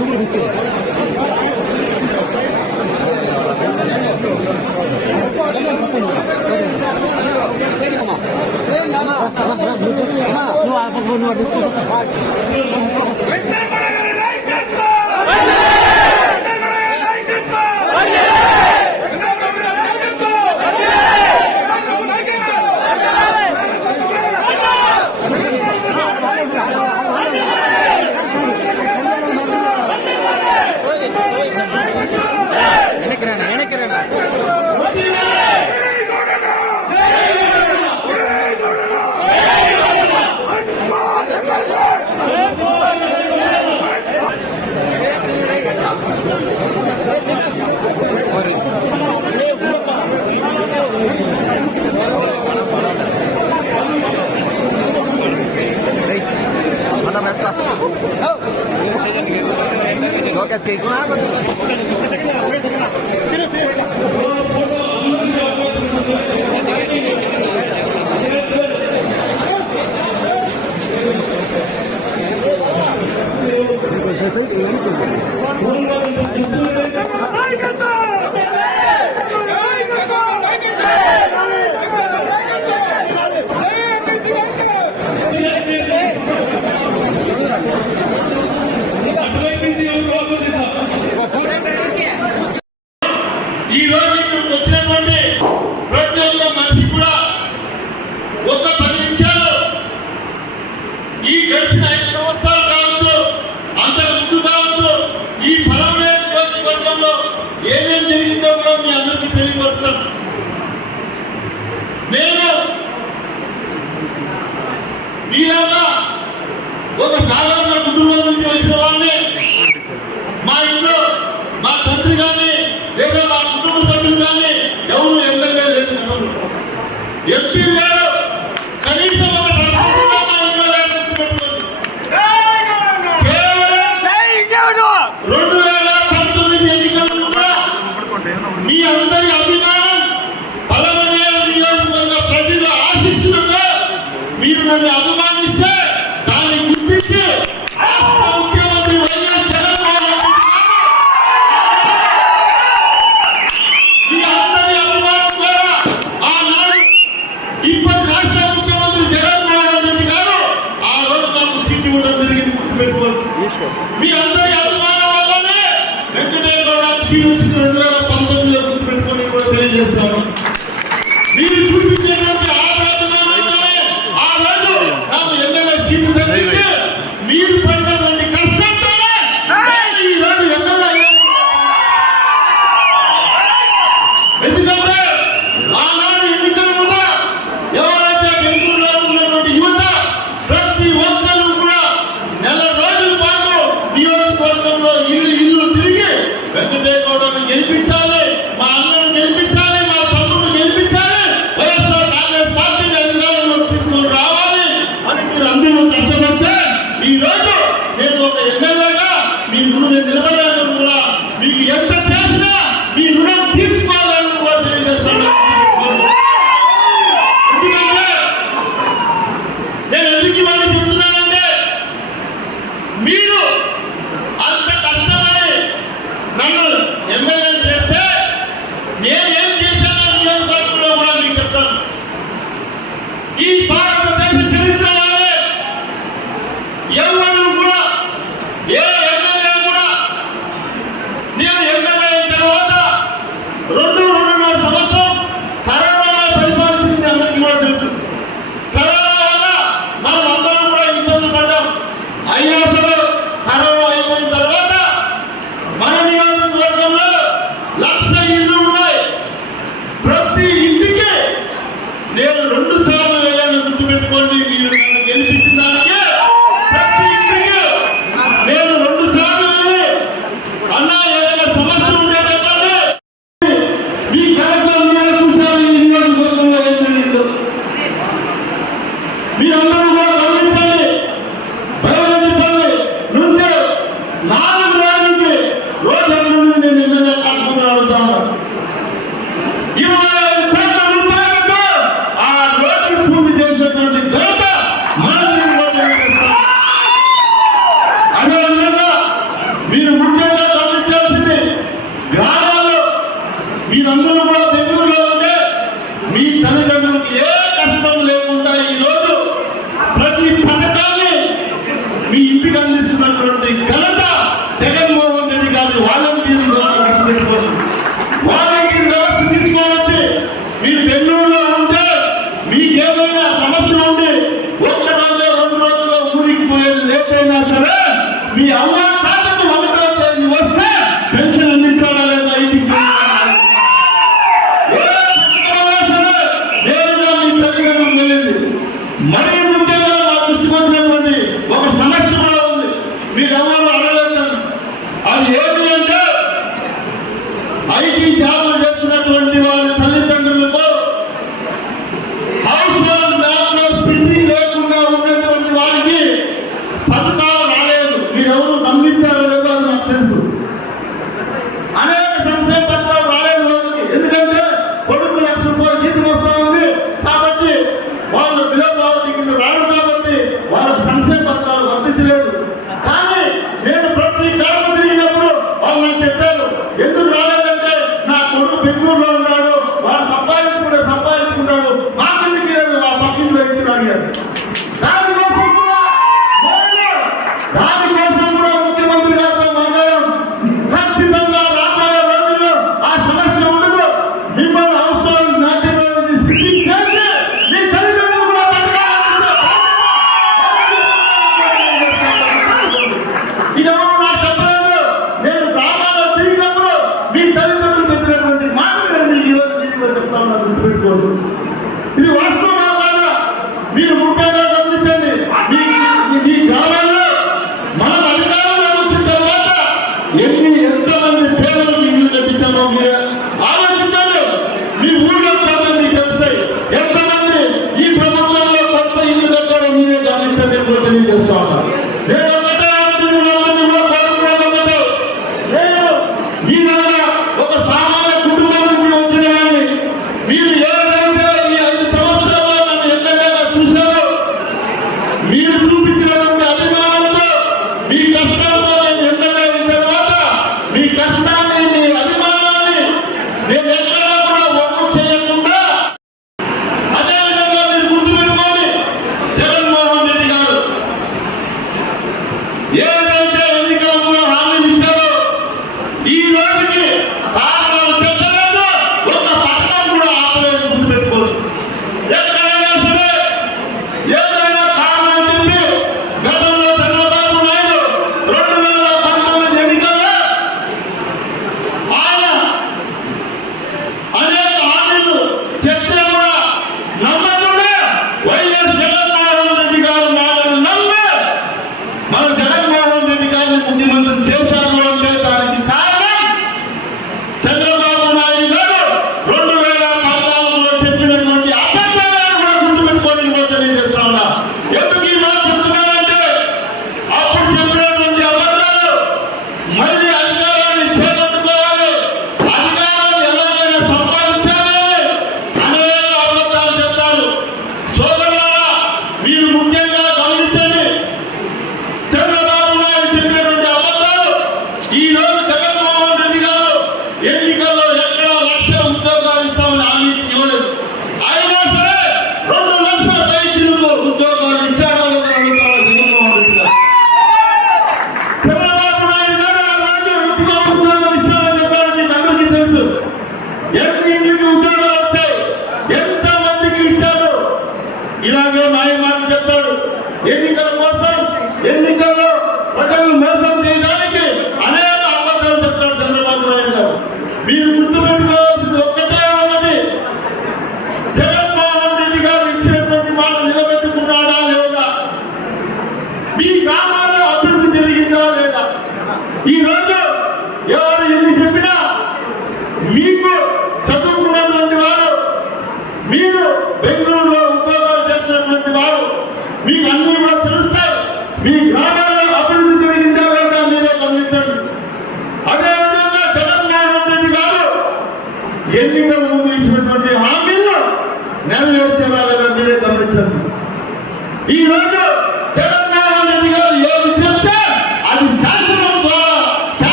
No, I don't know what it's called. podcast que Thank you. Bir anlamı var.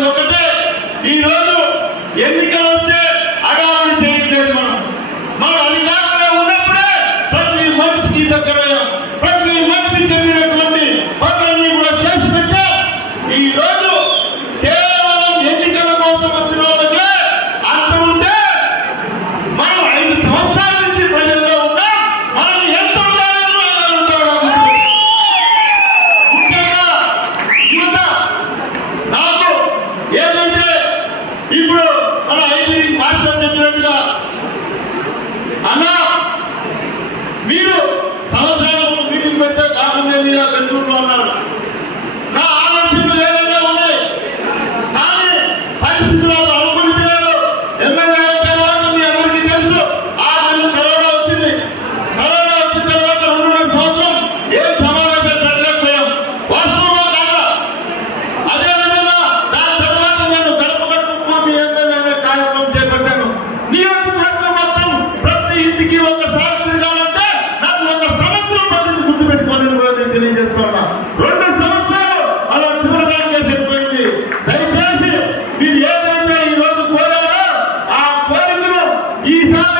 చేస్తున్నది ఒకటే ఈ రోజు ఎన్నికలు వస్తే అడాలు చేయట్లేదు మనం. మనం అధికారంలో ఉన్నప్పుడే ప్రతి మనిషికి దగ్గర 一三